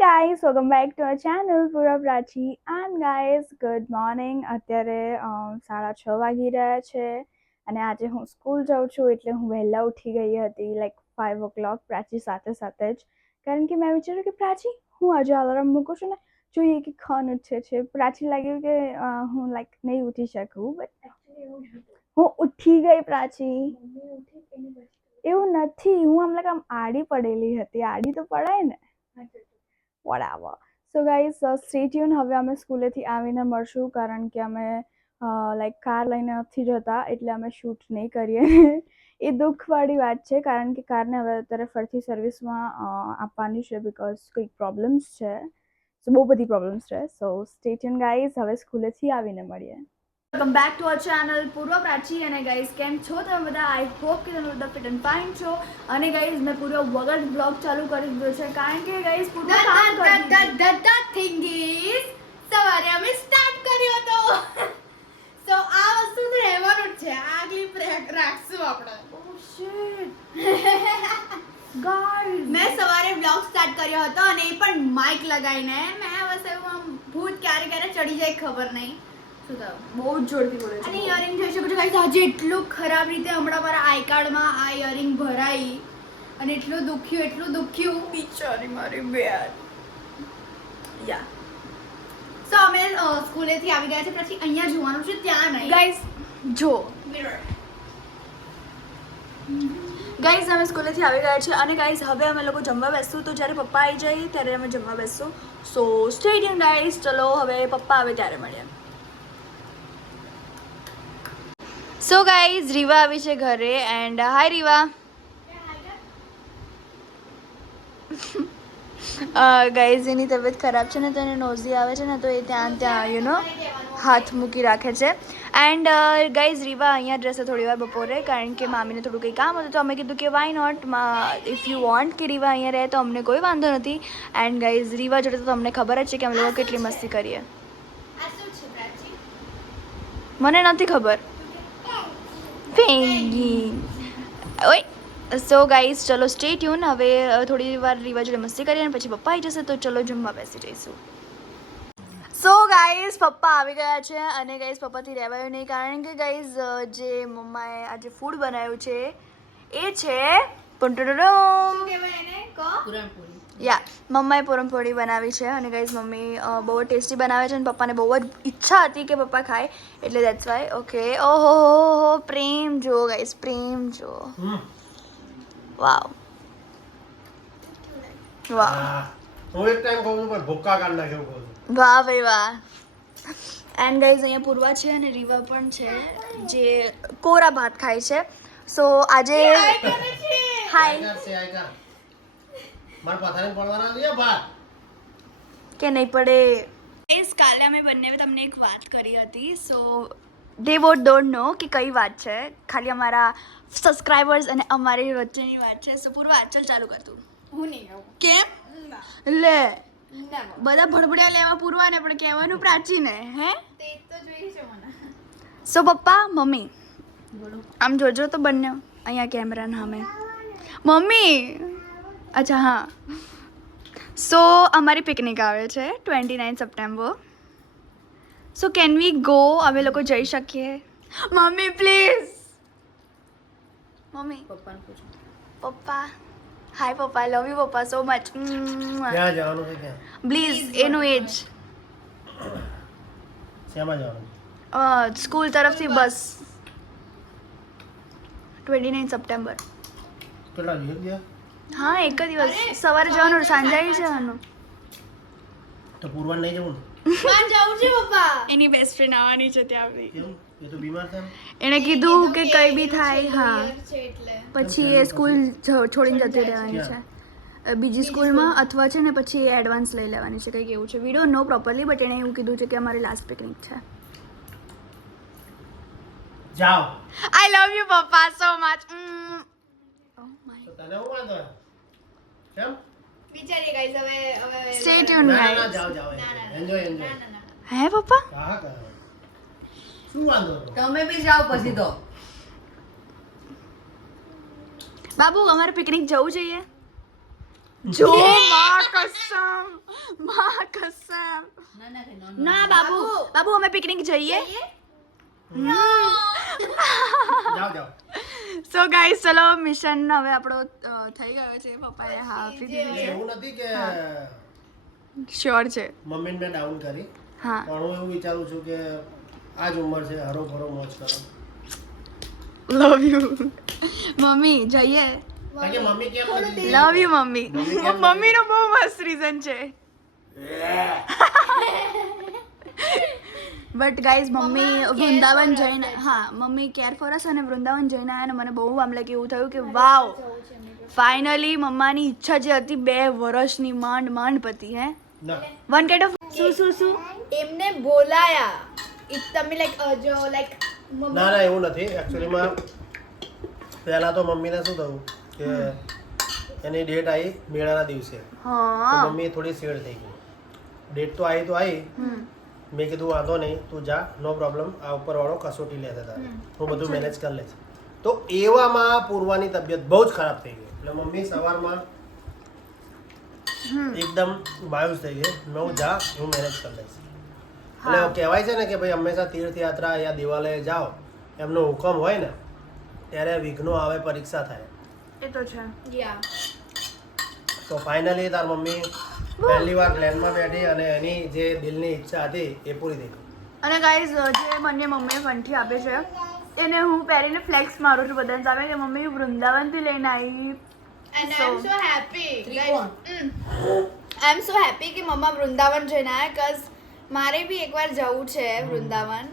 Guys welcome back to our channel Purva Prachi and guys good morning અત્યારે સાડા છ વાગી રહ્યા છે અને આજે હું સ્કૂલ જાઉં છું એટલે હું વહેલા ઉઠી ગઈ હતી like five o'clock Prachi સાથે સાથે જ. કારણ કે મેં વિચાર્યું કે પ્રાચી હું આજે અલાર્મ મૂકું છું ને જોઈએ કે ખન ઉઠે છે. પ્રાચી લાગ્યું કે હું લાઈક નહીં ઉઠી શકું બટ હું ઉઠી ગઈ પ્રાચી. એવું નથી. હું આમ લાઈક આમ આડી પડેલી હતી. આડી તો પડાય ને. Whatever. So guys stay tune હવે અમે સ્કૂલેથી આવીને મળશું, કારણ કે અમે લાઈક કાર લઈને નથી જતા એટલે અમે શૂટ નહીં કરીએ. એ દુઃખવાળી વાત છે, કારણ કે કારને હવે અત્યારે ફરીથી સર્વિસમાં આપવાની છે બિકોઝ કંઈક પ્રોબ્લેમ્સ છે. સો બહુ બધી પ્રોબ્લેમ્સ છે. સો સ્ટે ટ્યુન ગાઈઝ હવે સ્કૂલેથી આવીને મળીએ. Welcome back to our channel Purva Prachi અને ગાઈઝ કેમ છો તમે બધા? આઈ હોપ કે તમે બધા ફિટ એન્ડ ફાઇન છો. અને ગાઈઝ મેં પૂરો વગર બ્લોગ ચાલુ કરી દીધો છે. કારણ કે ગાઈઝ પૂરો કામ કરી થિંગ ઇઝ સવારે અમે સ્ટાર્ટ કર્યો હતો. સો આ વસ્તુ તો રહેવાનું જ છે. આગલી ક્લિપ રાખશું આપણે. Oh શિટ ગાઈઝ મેં સવારે બ્લોગ સ્ટાર્ટ કર્યો હતો અને એ પણ માઇક લગાવીને. મેં બસ એવું આમ ભૂત ક્યારે ક્યારે ચડી જાય ખબર નહીં. બહુ જ જોરથી બોલે અને છે ઇયરિંગ જોઈ શકો છો. ગાઈસ આજે એટલું ખરાબ રીતે હમણાં મારા આઈ કાર્ડમાં આ ઇયરિંગ ભરાઈ અને એટલું દુખ્યું એટલું દુખ્યું. બિચારી મારી બેન. યા સો અમે સ્કૂલેથી આવી ગયા છે પછી અહીંયા જોવાનું છે ત્યાં નહીં. ગાઈસ જો. ગાઈઝ અમે સ્કૂલેથી આવી ગયા છે અને ગાઈઝ હવે અમે લોકો જમવા બેસશું. તો જ્યારે પપ્પા આવી જાય ત્યારે અમે જમવા બેસશું. સો સ્ટેડિયમ ગાઈઝ ચલો હવે પપ્પા આવે ત્યારે મળીએ. સો ગાઈઝ રીવા આવી છે ઘરે એન્ડ હાય રીવા ગાઈઝ એની તબિયત ખરાબ છે ને તો એને નોઝી આવે છે ને તો એ ત્યાં ત્યાં યુ નો હાથ મૂકી રાખે છે. એન્ડ ગાઈઝ રીવા અહીંયા જ રહેશે થોડી વાર બપોરે કારણ કે મામીને થોડું કંઈ કામ હતું તો અમે કીધું કે why not if you want કે રીવા અહીંયા રહે તો અમને કોઈ વાંધો નથી. એન્ડ ગાઈઝ રીવા જોડે તો તમને ખબર જ છે કે અમે લોકો કેટલી મસ્તી કરીએ. મને નથી ખબર. પેંગી. ઓય સો ગાઈઝ ચલો સ્ટે ટ્યુન હવે થોડી વાર રીવા જોડે મસ્તી કરીએ અને પછી પપ્પા આવી જશે, તો ચલો જમવા બેસી જઈશું. સો ગાઈઝ પપ્પા આવી ગયા છે અને ગાઈઝ પપ્પાથી રહેવાયું નહીં. કારણ કે ગાઈઝ જે મમ્માએ આજે ફૂડ બનાવ્યું છે, એ છે યા મમ્માએ પૂરણપોળી બનાવી છે અને ગાઈઝ મમ્મી બહુ જ ટેસ્ટી બનાવે છે અને પપ્પાને બહુ જ ઈચ્છા હતી કે પપ્પા ખાય એટલે દેટ્સ વાય ઓકે ઓહો હો હો પ્રેમ જો ગાઈઝ પ્રેમ જો વાવ વાહ હું. એક ટાઈમ કહું છું પણ ભૂક્કા કાઢ નાખે કહું છું? વાહ ભાઈ વાહ. એન્ડ ગાઈઝ અહીંયા પૂર્વા છે અને રીવા પણ છે જે કોરા ભાત ખાય છે. સો આજે હાય આયકાર છે આયકાર મારે પથારી પડવાના છે બા કે નહીં પડે? ગાઈસ કાલે અમે બંને તમને એક વાત કરી હતી સો દે વોટ ડોન્ટ નો કે કઈ વાત છે. ખાલી અમારા સબસ્ક્રાઈબર્સ અને અમારી વચ્ચેની વાત છે. સો પૂર્વ આચલ ચાલુ કરતું હું નહીં આવું. કેમ? ના. લે. બધા ભડભડિયા લેવા પૂરવાને પણ કહેવાનું પ્રાચીને હે? તે તો જોઈ છે મને. સો પપ્પા મમ્મી આમ જોજો તો બંને અહીંયા કેમેરા સામે. મમ્મી અચ્છા હા સો અમારી પિકનિક આવે છે twenty nine September so can we go અમે લોકો જઈ શકીએ મમ્મી પ્લીઝ મમ્મી પપ્પા હાય પપ્પા લવ યુ પપ્પા સો મચ ક્યાં જવાનું છે ક્યાં પ્લીઝ એનું એજ શેમાં જવાનું સ્કૂલ તરફથી બસ ટ્વેન્ટી નાઇન સપ્ટેમ્બર કેટલા દિવસ ગયા? હા એક જ દિવસ. સવારે જવાનું સાંજે આવી જવાનું. તો પૂરવાન નહીં જવું પૂરવાન જવું છે પપ્પા. એની બેસ્ટ ફ્રેન્ડ આવવાની છે ત્યાં આવી એ તો બીમાર છે એણે કીધું કે કંઈ બી થાય હા. પછી એ સ્કૂલ છોડીને જતી રહેવાની છે. બીજી સ્કૂલમાં અથવા છે ને પછી એ એડવાન્સ લઈ લેવાની છે કંઈક એવું છે. વિડો નો પ્રોપરલી બટ એણે એવું કીધું છે કે અમારી લાસ્ટ પિકનિક છે. જાઓ. આઈ લવ યુ પપ્પા સો મચ તો તને હું વાંધો છે? કેમ? વિચારીએ ગાઈસ હવે હવે સ્ટે ટ્યુન ના ના, ના ગાઈસ જાઓ જાઓ ના, ના, ના. Enjoy enjoy. ના ના. ના હે પપ્પા? હા હા કરે. શું વાંધો હતો? તમે બી જાઓ પછી તો. બાબુ અમારે પિકનિક જવું જોઈએ? જો માં કસમમાં કસમ. ના બાબુ બાબુ. અમે પિકનિક જઈએ? જાઓ જાઓ. સો ગાઈસ ચલો મિશન હવે આપણો થઈ ગયો છે. પપ્પાએ હા આપી એટલે છે. એવું નથી કે શ્યોર છે. મમ્મીને મેં ડાઉન કરી. હા. પણ હું એવું વિચારું છું કે આ જ ઉંમર છે હરો ભરો મોજ કરો. લવ યુ મમ્મી જઈએ. લવ યુ મમ્મી મમ્મીનો બહુ મસ્ત રીઝન છે. બટ ગાઈઝ મમ્મી વૃંદાવન જઈને હા મમ્મી કેર ફોર અસ અને વૃંદાવન જઈને આવ્યા અને મને બહુ આમ લાગે એવું થયું કે વાવ. ફાઇનલી મમ્માની ઈચ્છા જે હતી બે વર્ષની માંડ માંડ પતી હે વન કાઇન્ડ ઓફ શું શું શું? એમને બોલાયા. ઇટ તમે લાઈક જો લાઈક ના ના એવું નથી. એકચ્યુઅલીમાં પહેલા તો મમ્મીને શું થયું કે એની ડેટ આવી મેળાના દિવસે. હા. મમ્મી થોડી સેડ થઈ ગઈ. ડેટ તો આવી તો આવી. હમ. મેં કીધું વાંધો નહીં તું જા નો પ્રોબ્લેમ આ ઉપરવાળો કસોટી લેતા હતા. હું બધું મેનેજ કરી લઈશ. તો એવામાં પૂર્વાની તબિયત બહુ જ ખરાબ થઈ ગઈ. એટલે મમ્મી સવારમાં એકદમ માયુસ થઈ ગઈ. મેં હું જા હું મેનેજ કરી લઈશ. એટલે કહેવાય છે ને કે ભાઈ હંમેશા તીર્થયાત્રા યા દેવાલય જાઓ એમનો હુકમ હોય ને ત્યારે વિઘ્નો આવે પરીક્ષા થાય. એ તો છે. યા તો ફાઇનલી તાર મમ્મી પહેલી વાર પ્લેનમાં બેઠી અને એની જે દિલની ઈચ્છા હતી એ પૂરી થઈ અને ગાઈઝ જે મને મમ્મીએ કંઠી આપે છે એને હું પહેરીને ફ્લેક્સ મારું છું બધાને સામે કે મમ્મી વૃંદાવનથી લઈને આવી. And So- so happy. I mm. So happy કે મમ્મા વૃંદાવન જઈને આવ્યા કઝ મારે બી એકવાર જવું છે વૃંદાવન.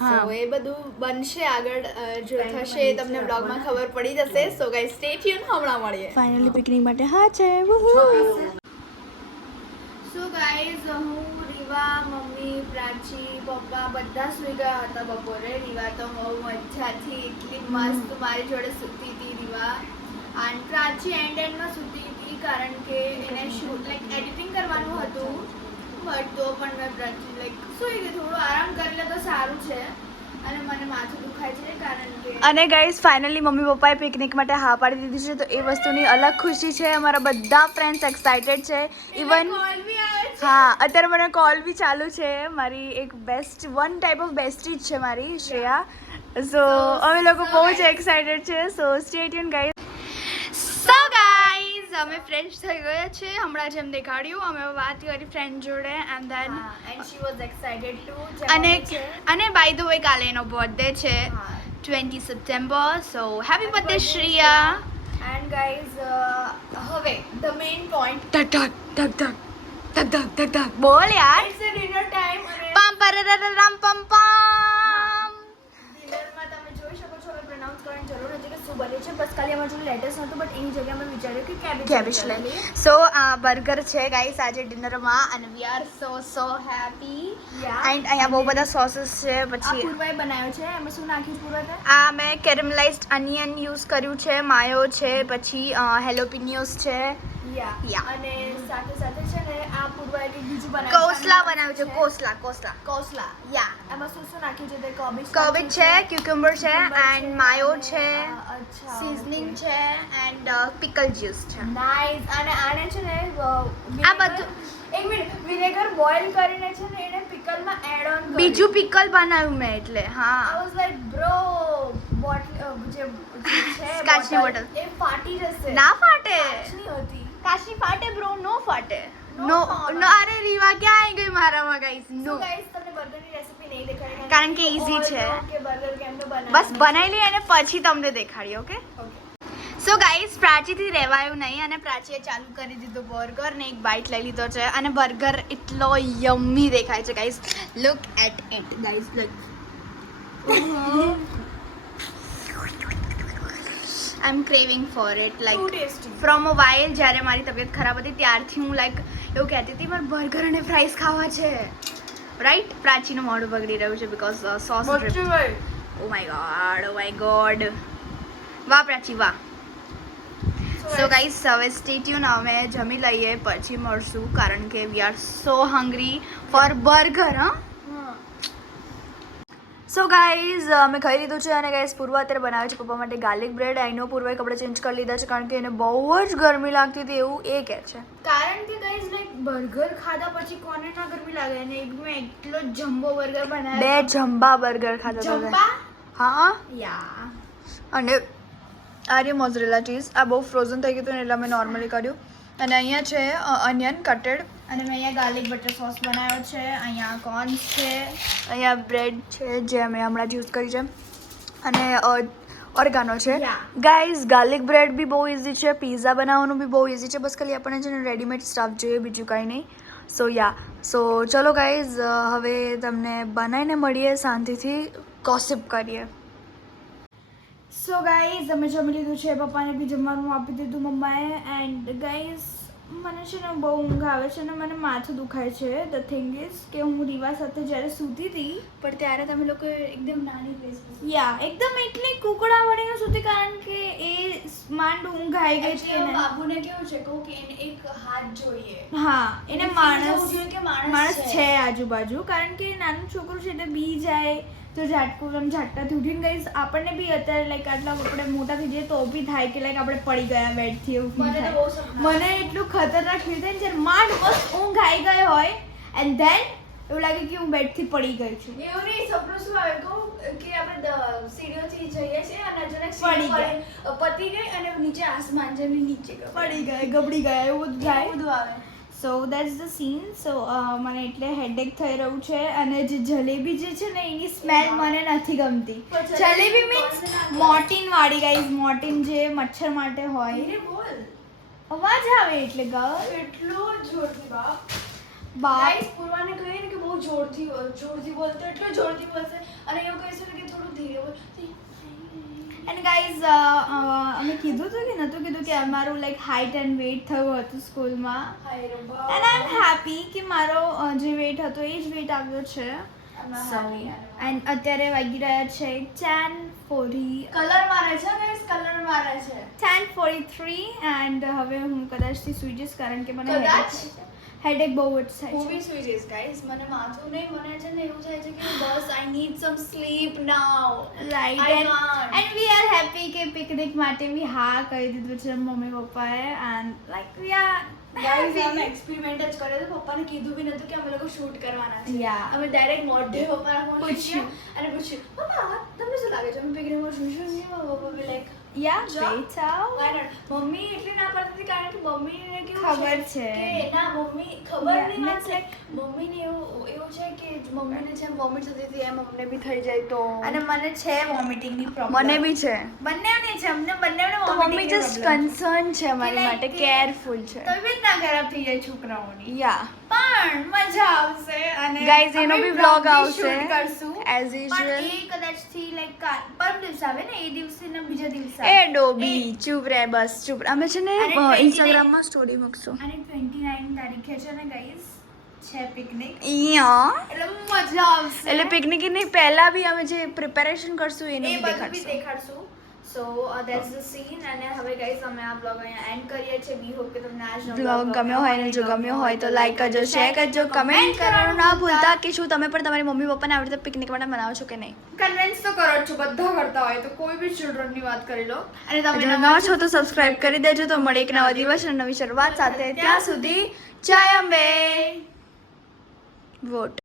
હા. સો એ બધું બનશે આગળ જો થશે એ તમને બ્લોગમાં ખબર પડી જશે. સો ગાઈઝ સ્ટે ટ્યુન હમણાં મળીએ. ફાઇનલી પિકનિક માટે હા છે ગાઈઝ હું રીવા મમ્મી પ્રાચી પપ્પા બધા સુઈ ગયા હતા બપોરે. રીવા તો બહુ મજાથી એટલી મસ્ત મારી જોડે સૂતી હતી રીવા. અને પ્રાચી એન્ડ એન્ડમાં સૂતી હતી કારણ કે એને શૂટ લાઈક એડિટિંગ કરવાનું હતું. બટ તો પણ મેં પ્રાચી લાઈક સૂઈ ગઈ. થોડું આરામ કરી લે તો સારું છે. અને મને માથું દુખાય છે કારણ કે અને ગાઈઝ ફાઇનલી મમ્મી પપ્પાએ પિકનિક માટે હા પાડી દીધી છે. તો એ વસ્તુની અલગ ખુશી છે. અમારા બધા ફ્રેન્ડ્સ એક્સાઇટેડ છે. ઇવન કોલ બી આવે હા અત્યારે મને કોલ બી ચાલુ છે. મારી એક best one type of bestie જ છે મારી શ્રેયા. સો અમે લોકો બહુ જ એક્સાઇટેડ છે. So stay tune guys so guys અમે ફ્રેન્ડ્સ થઈ ગયા છે હમણાં જેમ દેખાડ્યું. અમે વાત કરી ફ્રેન્ડ જોડે and then and she was excited to અને અને બાય ધ વે કાલે એનો બર્થડે છે હા. Twenty September so happy birthday Shreya and guys હવે ધ મેઇન પોઈન્ટ ધક ધક ધક ધક ધક ધક ધક ધક બોલ યાર ઇટ્સ અ ડિનર ટાઈમ અને પમ પરરરરમ પમ પમ ડિનરમાં તમે જોઈ શકો છો હવે પ્રનાઉન્સ કરવાની જરૂર નથી કે શું બને છે બસ ખાલી અમારું જોડે લેટેસ્ટ નહોતું બટ એની જગ્યાએ અમે વિચાર્યું કે કેબેજ કેબેજ લઈ સો બર્ગર છે ગાઈસ આજે ડિનરમાં અને we are so so happy Yeah. And અહીંયા બહુ બધા સોસીસ છે આ પછી પૂર્વાએ બનાવ્યો છે એમાં શું નાખ્યું છે પૂર્વા તે આ મેં કેરેમલાઇઝડ અનિયન યુઝ કર્યું છે માયો છે પછી હેલોપિનિયોસ છે યા Yeah. અને સાથે સાથે બીજું બનાવ્યું કોસલા બનાવ્યું છે? કોસલા કોસલા. કોસલા યા. એમાં શું શું નાખ્યું છે તે કોબીજ કોબિજ છે? ક્યુકમ્બર છે એન્ડ માયો છે અચ્છા સિઝનિંગ છે એન્ડ પિકલ જ્યુસ છે. નાઈસ અને આને છે ને આ બધું- એક મિનિટ વિનેગર બોઇલ કરીને છે ને એને પિકલમાં એડ ઓન બીજું પિકલ બનાવ્યું મેં એટલે હા. I was like bro bottle જે છે કાચની bottle. એ ફાટી જશે. ના ફાટે. કાચની હતી. કાશી ફાટે બ્રો નો ફાટે. નો નો અરે રીવા ક્યાં આવી ગઈ મારામાં ગાઈસ નો ગાઈસ તમને બર્ગરની રેસિપી નહીં દેખાડી કારણ કે ઈઝી છે. કે બર્ગર કેમનું બનાવવાનું બસ બનાવી લઈએ અને પછી તમને દેખાડી ઓકે સો ગાઈસ પ્રાચીથી રહેવાયું નહીં અને પ્રાચીએ ચાલુ કરી દીધું બર્ગર ને એક બાઇટ લઈ લીધો છે અને બર્ગર એટલો યમ્મી દેખાય છે guys look at it guys look I am craving for it like from a while જ્યારે મારી તબિયત ખરાબ હતી ત્યારથી હું લાઈક એવું કહેતી હતી મારે બર્ગર અને ફ્રાઈસ ખાવા છે. રાઈટ પ્રાચીનું મોઢું બગડી રહ્યું છે because sauce oh my god oh my god વાહ પ્રાચી વાહ. સો ગાઈઝ હવે સ્ટે ટ્યુન અમે જમી લઈએ પછી મળશું કારણ કે we are so hungry for burger હા. સો ગાઈઝ અમે ખાઈ લીધું છે અને ગાઈઝ પૂર્વ અત્યારે બનાવે છે પપ્પા માટે ગાર્લિક બ્રેડ આઈનો પૂર્વે કપડાં ચેન્જ કરી લીધા છે કારણ કે એને બહુ જ ગરમી લાગતી હતી એવું એ કહે છે. કારણ કે ગાઈઝ લાઈક બર્ગર ખાધા પછી કોને ના ગરમી લાગે? અને એક મેં એટલો જમ્બો બર્ગર બે બનાવ્યો જમ્બા બર્ગર ખાધા જમ્બા? હા? યા. અને આર્ય મોઝરેલા ચીઝ આ બહુ ફ્રોઝન થઈ ગયું હતું એટલે અમે નોર્મલી કર્યું. અને અહીંયા છે અનિયન કટેડ અને મેં અહીંયા ગાર્લિક બટર સોસ બનાવ્યો છે અહીંયા કોર્ન્સ છે અહીંયા બ્રેડ છે જે અમે હમણાં જ યુઝ કરી છે. અને ઓર્ગાનો છે. ગાઈઝ ગાર્લિક બ્રેડ બી બહુ ઇઝી છે પીઝા બનાવવાનું બી બહુ ઇઝી છે. બસ ખાલી આપણને છે ને રેડીમેડ સ્ટાફ જોઈએ બીજું કાંઈ નહીં. સો યા સો ચલો ગાઈઝ હવે તમને બનાવીને મળીએ શાંતિથી કોસિપ કરીએ. સો ગાઈઝ અમે જમી લીધું છે પપ્પાને બી જમવાનું આપી દીધું મમ્માએ. એન્ડ ગાઈઝ મને છે ને બહુ ઊંઘ આવે છે ને મને માથું દુખાય છે. ધ થિંગ ઇઝ કે હું રીવા સાથે જ્યારે સૂતી હતી પણ ત્યારે તમે લોકો એકદમ નાની પ્લેસ યા એકદમ એટલી કુકડા વળીને સૂતી કારણ કે એ માંડ ઊંઘ આવી ગઈ છે એને બાબુને કેવું છે કહું કે એને એક હાથ જોઈએ. હા એને માણસ કે માણસ. છે? આજુબાજુ કારણ કે નાનું છોકરું છે એટલે બી જાય તો ઝાટકું આમ ઝાટકાથી ઉઠીને ગઈશ. આપણને બી અત્યારે લાઈક આટલા આપણે મોટા થઈ જઈએ તો બી થાય કે લાઈક આપણે પડી ગયા બેડથી એવું મને તો એટલું ખતરનાક ફીલ થાય ને જ્યારે માંડ બસ ઊંઘ આવી ગઈ હોય એન્ડ ધેન એવું લાગે કે હું બેડથી પડી ગઈ છું. એવું નહીં સપનું શું આવે કહું કે આપણે સીડીઓથી જઈએ છીએ અને અચાનક પડી ગઈ પતી ગઈ અને નીચે આસમાન છે અને નીચે પડી ગઈ ગબડી ગયા એવું બધું થાય. બધું આવે. So that's the scene so મને એટલે હેડેક થઈ રહ્યું છે અને જે જલેબી જે છે ને એની સ્મેલ મને નથી ગમતી. જલેબી મીન્સ મોર્ટિન વાળી ગાઈઝ મોર્ટિન જે મચ્છર માટે હોય. અવાજ આવે એટલે ગર્લ એટલો જોરથી બાપ. બાઈસ પૂરવાને પૂર્વાને કહીએ ને કે બહુ જોરથી જોરથી બોલતો એટલો જોરથી બોલશે. અને એવું કહીશું કે થોડું ધીરે બોલ. એન્ડ ગાઈઝ અમે કીધું હતું કે નહોતું કીધું કે અમારું લાઈક હાઇટ એન્ડ વેઇટ થયું હતું સ્કૂલમાં. એન્ડ આઈ એમ હેપી કે મારો જે વેઇટ હતો એ જ વેઇટ આવ્યો છે. એન્ડ અત્યારે વાગી રહ્યા છે ટેન ફોરી કલર મારે છે ગાઈસ કલર મારે છે. ટેન ફોરી થ્રી એન્ડ હવે હું કદાચથી સુઈ જઈશ કારણ કે મને કદાચ? હેડેક બહુ જ થાય હું બી સુઈ જઈશ ગાઈસ મને માથું નહીં મને છે ને એવું થાય છે કે બસ I need some sleep now right I and we are happy કે પિકનિક માટે બી હા કહી દીધું છે મમ્મી પપ્પાએ. And like we are guys અમે એક્સપેરિમેન્ટ જ કર્યો હતો પપ્પાને કીધું બી નતું કે અમે લોકો શૂટ કરવાના છે. અમે ડાયરેક્ટ મોઢે પપ્પાના ફોન પૂછ્યું. અને પૂછ્યું પપ્પા તમને શું લાગે છે? અમે પિકનિકમાં શું શું પપ્પા બી લાઈક યા બેટા મમ્મી એટલી ના પડતી કારણ કે મમ્મીને કેવું ખબર છે. કે ના મમ્મી ખબર નહીં means વાત મમ્મીને એવું એવું છે કે મમ્મીને જેમ વોમિટ થતી હતી એમ અમને બી થઈ જાય તો. અને મને છે વોમિટિંગની પ્રોબ્લેમ મને બી છે. બંનેને છે અમને બંનેને તો મમ્મી જસ્ટ કન્સર્ન છે. અમારી માટે કેરફુલ છે. તબિયત ના ખરાબ થઈ જાય છોકરાઓની. યા પણ મજા આવશે અને એનો બી આવશે. કરશું. એ કદાચથી લાઈક પરમ દિવસે આવે ને એ દિવસે ને બીજા દિવસે. એ ડોબી ચૂપ રે બસ ચૂપ. અમે છે ને 29 ઇન્સ્ટાગ્રામમાં સ્ટોરી મૂકશું. અને ટ્વેન્ટી નાઇન તારીખે છે ને ગાઈસ છે પિકનિક એટલે મજા આવશે. એટલે પિકનિકની પહેલા બી અમે જે પ્રિપેરેશન કરશું એને દેખાડશું. સો ધેટ્સ ધ સીન અને હવે ગાઈઝ અમે આ બ્લોગ અહીંયા એન્ડ કરીએ છીએ. વી હોપ કે તમને આજનો બ્લોગ ગમ્યો હોય ને જો ગમ્યો હોય તો લાઈક કરજો શેર કરજો કમેન્ટ કરવાનું ના ભૂલતા. કે શું તમે પણ તમારી મમ્મી પપ્પાને આવી રીતે પિકનિક માટે મનાવો છો કે નહીં? કન્વિન્સ તો કરો છો બધા કરતા હોય. તો કોઈ બી ચિલ્ડ્રનની વાત કરી લો. અને તમે નવા છો તો સબસ્ક્રાઇબ કરી દેજો. તો મળે એક નવા દિવસ અને નવી શરૂઆત સાથે. ત્યાં સુધી જય અંબે. વોટ